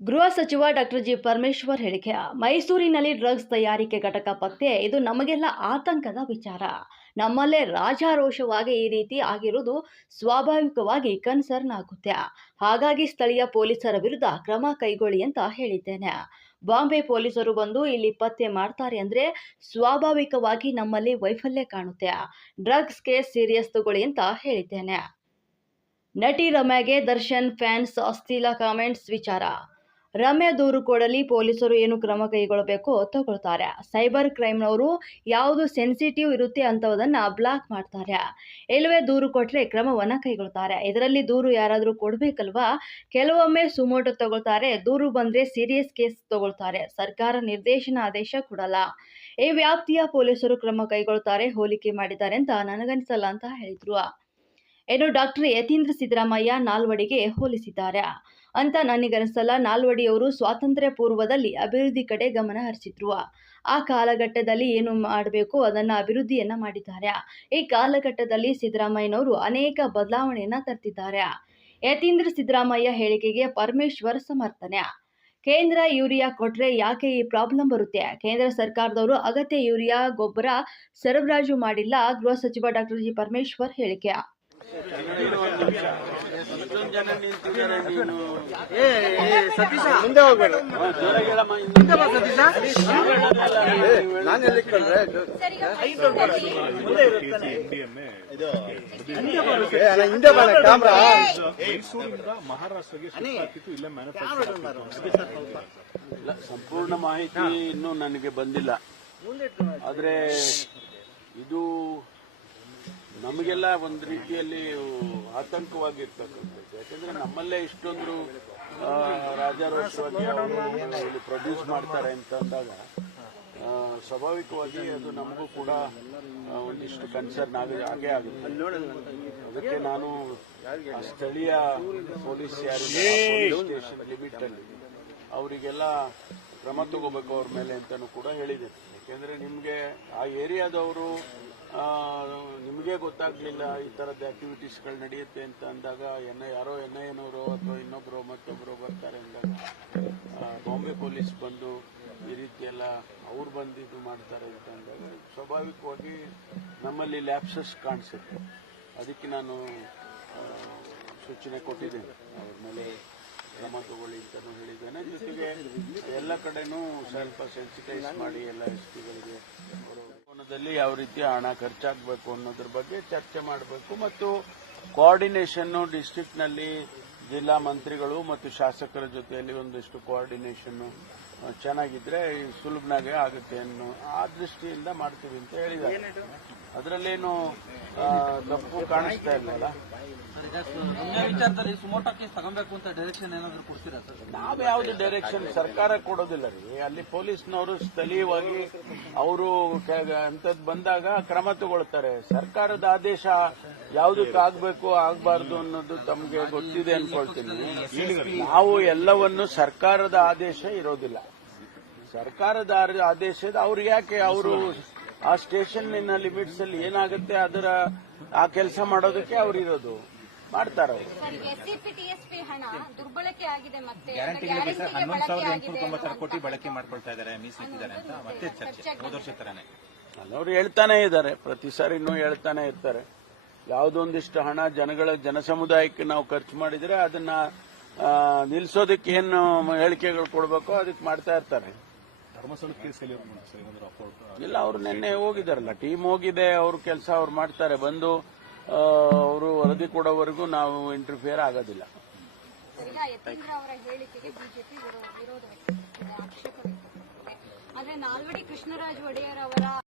ಗೃಹ ಸಚಿವ doctor G Parameshwar ಹೇಳಿಕೆ, ಮೈಸೂರಿನಲ್ಲಿ ಡ್ರಗ್ಸ್ ತಯಾರಿಕೆ ಘಟಕ ಪತ್ತೆ, ಇದು ನಮಗೆಲ್ಲ ಆತಂಕದ ವಿಚಾರ. ನಮ್ಮಲ್ಲೇ ರಾಜಾರೋಷವಾಗಿ ಈ ರೀತಿ ಆಗಿರುವುದು ಸ್ವಾಭಾವಿಕವಾಗಿ ಕನ್ಸರ್ನ್ ಆಗುತ್ತೆ ಹಾಗಾಗಿ ಸ್ಥಳೀಯ ಪೊಲೀಸರ ವಿರುದ್ಧ ಕ್ರಮ ಕೈಗೊಳ್ಳಿ ಅಂತ ಹೇಳಿದ್ದೇನೆ. ಬಾಂಬೆ ಪೊಲೀಸರು ಬಂದು ಇಲ್ಲಿ ಪತ್ತೆ ಮಾಡ್ತಾರೆ ಅಂದ್ರೆ ಸ್ವಾಭಾವಿಕವಾಗಿ ನಮ್ಮಲ್ಲಿ ವೈಫಲ್ಯ ಕಾಣುತ್ತೆ. ಡ್ರಗ್ಸ್ ಕೇಸ್ ಸೀರಿಯಸ್ ತಗೊಳ್ಳಿ ಅಂತ ಹೇಳಿದ್ದೇನೆ. ನಟಿ ರಮ್ಯಾಗೆ ದರ್ಶನ್ ಫ್ಯಾನ್ಸ್ ಅಸ್ಥಿಲ ಕಾಮೆಂಟ್ಸ್ ವಿಚಾರ. ರಮ್ಯಾ ದೂರು ಕೊಡಲಿ ಪೊಲೀಸರು ಏನು ಕ್ರಮ ಕೈಗೊಳ್ಳಬೇಕು ತಗೊಳ್ತಾರೆ. ಸೈಬರ್ ಕ್ರೈಮ್ನವರು ಯಾವುದು ಸೆನ್ಸಿಟಿವ್ ಇರುತ್ತೆ ಅಂಥವುದನ್ನು ಬ್ಲಾಕ್ ಮಾಡ್ತಾರೆ. ಇಲ್ಲವೇ ದೂರು ಕೊಟ್ಟರೆ ಕ್ರಮವನ್ನು ಕೈಗೊಳ್ತಾರೆ. ಇದರಲ್ಲಿ ದೂರು ಯಾರಾದರೂ ಕೊಡಬೇಕಲ್ವಾ? ಕೆಲವೊಮ್ಮೆ ಸುಮೋಟೋ ತಗೊಳ್ತಾರೆ, ದೂರು ಬಂದರೆ ಸೀರಿಯಸ್ ಕೇಸ್ ತಗೊಳ್ತಾರೆ. ಸರ್ಕಾರ ನಿರ್ದೇಶನ ಆದೇಶ ಕೊಡಲ್ಲ. ಈ ವ್ಯಾಪ್ತಿಯ ಪೊಲೀಸರು ಕ್ರಮ ಕೈಗೊಳ್ತಾರೆ, ಹೋಲಿಕೆ ಮಾಡಿದ್ದಾರೆ ಅಂತ ನನಗನ್ಸಲ್ಲ ಅಂತ ಹೇಳಿದ್ರು. ಇನ್ನು ಡಾಕ್ಟರ್ ಯತೀಂದ್ರ ಸಿದ್ದರಾಮಯ್ಯ ನಾಲ್ವಡಿಗೆ ಹೋಲಿಸಿದ್ದಾರೆ. ಅಂತ ನನಗನಿಸಲ್ಲ ನಾಲ್ವಡಿಯವರು ಸ್ವಾತಂತ್ರ್ಯ ಪೂರ್ವದಲ್ಲಿ ಅಭಿವೃದ್ಧಿ ಕಡೆ ಗಮನ ಹರಿಸಿದ್ರು. ಆ ಕಾಲಘಟ್ಟದಲ್ಲಿ ಏನು ಮಾಡಬೇಕು ಅದನ್ನು ಅಭಿವೃದ್ಧಿಯನ್ನು ಮಾಡಿದ್ದಾರೆ. ಈ ಕಾಲಘಟ್ಟದಲ್ಲಿ ಸಿದ್ದರಾಮಯ್ಯನವರು ಅನೇಕ ಬದಲಾವಣೆಯನ್ನು ತರ್ತಿದ್ದಾರೆ. ಯತೀಂದ್ರ ಸಿದ್ದರಾಮಯ್ಯ ಹೇಳಿಕೆಗೆ ಪರಮೇಶ್ವರ್ ಸಮರ್ಥನೆ. ಕೇಂದ್ರ ಯೂರಿಯಾ ಕೊಟ್ರೆ ಯಾಕೆ ಈ ಪ್ರಾಬ್ಲಮ್ ಬರುತ್ತೆ? ಕೇಂದ್ರ ಸರ್ಕಾರದವರು ಅಗತ್ಯ ಯೂರಿಯಾ, ಗೊಬ್ಬರ ಸರಬರಾಜು ಮಾಡಿಲ್ಲ, ಗೃಹ ಸಚಿವ ಡಾಕ್ಟರ್ ಜಿ ಪರಮೇಶ್ವರ್ ಹೇಳಿಕೆ. ಹಿಂದೆ ಸಂಪೂರ್ಣ ಮಾಹಿತಿ ಇನ್ನೂ ನನಗೆ ಬಂದಿಲ್ಲ ಆದ್ರೆ ಇದು ನಮಗೆಲ್ಲ ಒಂದು ರೀತಿಯಲ್ಲಿ ಆತಂಕವಾಗಿರ್ತಕ್ಕಂಥದ್ದು. ಯಾಕಂದ್ರೆ ನಮ್ಮಲ್ಲೇ ಇಷ್ಟೊಂದು ರಾಜಾರೋಷವಾಗಿ ಅವರು ಪ್ರೊಡ್ಯೂಸ್ ಮಾಡ್ತಾರೆ ಅಂತ ಅಂದಾಗ ಸ್ವಾಭಾವಿಕವಾಗಿ ಅದು ನಮಗೂ ಕೂಡ ಒಂದಿಷ್ಟು ಕನ್ಸರ್ನ್ ಆಗಿ ಹಾಗೆ ಆಗುತ್ತೆ. ಅದಕ್ಕೆ ನಾನು ಸ್ಥಳೀಯ ಪೊಲೀಸ್ ಯಾರು ಲಿಮಿಟ್ ಅಲ್ಲಿ, ಅವರಿಗೆಲ್ಲ ಕ್ರಮ ತಗೋಬೇಕು ಅವ್ರ ಮೇಲೆ ಅಂತಾನು ಕೂಡ ಹೇಳಿದೆ. ಯಾಕೆಂದ್ರೆ ನಿಮ್ಗೆ ಆ ಏರಿಯಾದವರು ನಿಮಗೆ ಗೊತ್ತಾಗ್ಲಿಲ್ಲ ಈ ತರದ ಆಕ್ಟಿವಿಟೀಸ್ಗಳು ನಡೆಯುತ್ತೆ ಅಂತ ಅಂದಾಗ ಎನ್, ಯಾರೋ ಎನ್ ಐ ಎನವರು ಅಥವಾ ಇನ್ನೊಬ್ರು ಮತ್ತೊಬ್ರು ಬರ್ತಾರೆ ಅಂದಾಗ ಬಾಂಬೆ ಪೊಲೀಸ್ ಬಂದು ಈ ರೀತಿ ಎಲ್ಲ ಅವ್ರು ಬಂದು ಇದು ಮಾಡ್ತಾರೆ ಅಂತ ಅಂದಾಗ ಸ್ವಾಭಾವಿಕವಾಗಿ ನಮ್ಮಲ್ಲಿ ಲ್ಯಾಪ್ಸಸ್ ಕಾಣಿಸುತ್ತೆ. ಅದಕ್ಕೆ ನಾನು ಸೂಚನೆ ಕೊಟ್ಟಿದ್ದೇನೆ. ಅವ್ರ ಮೇಲೆ ಕ್ರಮ ತಗೊಳ್ಳಿ ಅಂತಾನು ಹೇಳಿದ್ದೇನೆ ಜೊತೆಗೆ ಎಲ್ಲ ಕಡೆನೂ ಸ್ವಲ್ಪ ಸೆನ್ಸಿಟೈಸ್ ಮಾಡಿ ಎಲ್ಲ ಎಸ್ ಪಿಗಳಿಗೆ. ಕೋನದಲ್ಲಿ ಯಾವ ರೀತಿ ಹಣ ಖರ್ಚಾಗಬೇಕು ಅನ್ನೋದ್ರ ಬಗ್ಗೆ ಚರ್ಚೆ ಮಾಡಬೇಕು. ಮತ್ತು ಕೋಆರ್ಡಿನೇಷನ್ ಡಿಸ್ಟ್ರಿಕ್ಟ್ನಲ್ಲಿ ಜಿಲ್ಲಾ ಮಂತ್ರಿಗಳು ಮತ್ತು ಶಾಸಕರ ಜೊತೆಯಲ್ಲಿ ಒಂದಿಷ್ಟು ಕೋಆರ್ಡಿನೇಷನ್ ಚೆನ್ನಾಗಿದ್ರೆ ಈ ಸುಲಭನಾಗೆ ಆಗುತ್ತೆ ಅನ್ನೋ ಆ ದೃಷ್ಟಿಯಿಂದ ಮಾಡ್ತೀವಿ ಅಂತ ಹೇಳಿದ್ದಾರೆ. ಅದರಲ್ಲೇನು ತಪ್ಪು ಕಾಣಿಸ್ತಾ ಇಲ್ಲ ವಿಚಾರದಲ್ಲಿ ಸುಮೋಟೋ ಕೇಸ್ ತಗೊಬೇಕು ಅಂತ ಡೈರೆಕ್ಷನ್ ಏನಾದರೂ ಕೊಡ್ತೀರಾ ಸರ್? ನಾವ್ ಯಾವ್ದು ಡೈರೆಕ್ಷನ್ ಸರ್ಕಾರ ಕೊಡೋದಿಲ್ಲ ರೀ. ಅಲ್ಲಿ ಪೊಲೀಸ್ನವರು ಸ್ಥಳೀಯವಾಗಿ ಅವರು ಅಂತದ್ ಬಂದಾಗ ಕ್ರಮ ತಗೊಳ್ತಾರೆ. ಸರ್ಕಾರದ ಆದೇಶ ಯಾವ್ದಕ್ಕೆ ಆಗ್ಬೇಕು ಆಗ್ಬಾರ್ದು ಅನ್ನೋದು ತಮಗೆ ಗೊತ್ತಿದೆ ಅನ್ಕೊಳ್ತೀನಿ. ನಾವು ಎಲ್ಲವನ್ನು ಸರ್ಕಾರದ ಆದೇಶ ಇರೋದಿಲ್ಲ. ಸರ್ಕಾರದ ಆದೇಶದ ಅವ್ರು ಯಾಕೆ ಅವರು ಆ ಸ್ಟೇಷನ್ನಿನ ಲಿಮಿಟ್ಸ್ ಅಲ್ಲಿ ಏನಾಗುತ್ತೆ ಅದರ ಆ ಕೆಲಸ ಮಾಡೋದಕ್ಕೆ ಅವ್ರು ಇರೋದು. ಮಾಡ್ತಾರೆ ಅವರು. ಸರ್ ಎಸ್ಸಿಪಿ ಟಿಎಸ್ಪಿ ಹಣ ದುರ್ಬಳಕೆ ಆಗಿದೆ ಮತ್ತೆ ಗ್ಯಾರಂಟಿಗಳಿಗೆ ಸರ್ ಗ್ಯಾರಂಟಿಗೆ ಹನ್ನೊಂದು ಬಳಕೆ ಸಾವಿರದ ಎಂಟುನೂರ ತೊಂಬತ್ತರ ಕೋಟಿ ಬಳಕೆ ಮಾಡ್ಕೊಳ್ತಾ ಇದ್ದಾರೆ ಮೀಸಲಿಟ್ಟಿದ್ದಾರೆ ಅಂತ ಮತ್ತೆ ಚರ್ಚೆ ಹೋದ ವರ್ಷ ತರನೇ. ಅವರು ಹೇಳ್ತಾನೆ ಇದ್ದಾರೆ ಪ್ರತಿ ಸಾರಿ ಇನ್ನೂ ಹೇಳ್ತಾನೆ ಇರ್ತಾರೆ. ಯಾವುದೊಂದಿಷ್ಟು ಹಣ ಜನಗಳ ಜನಸಮುದಾಯಕ್ಕೆ ನಾವು ಖರ್ಚು ಮಾಡಿದರೆ ಅದನ್ನ ನಿಲ್ಲಿಸೋದಕ್ಕೆ ನಿಲ್ಸೋದಕ್ಕೆ ಏನು ಹೇಳಿಕೆಗಳು ಕೊಡಬೇಕೋ ಅದಕ್ಕೆ ಮಾಡ್ತಾ ಇರ್ತಾರೆ. ಇಲ್ಲ ಅವರು ನಿನ್ನೆ ಹೋಗಿದಾರಲ್ಲ ಟೀಮ್ ಹೋಗಿದೆ ಅವ್ರ ಕೆಲಸ ಅವ್ರು ಮಾಡ್ತಾರೆ ಬಂದು ಅವರು ವರದಿ ಕೊಡೋವರೆಗೂ ನಾವು ಇಂಟರ್ಫಿಯರ್ ಆಗೋದಿಲ್ಲ. ಕೃಷ್ಣರಾಜ ಒಡೆಯರ್ ಅವರ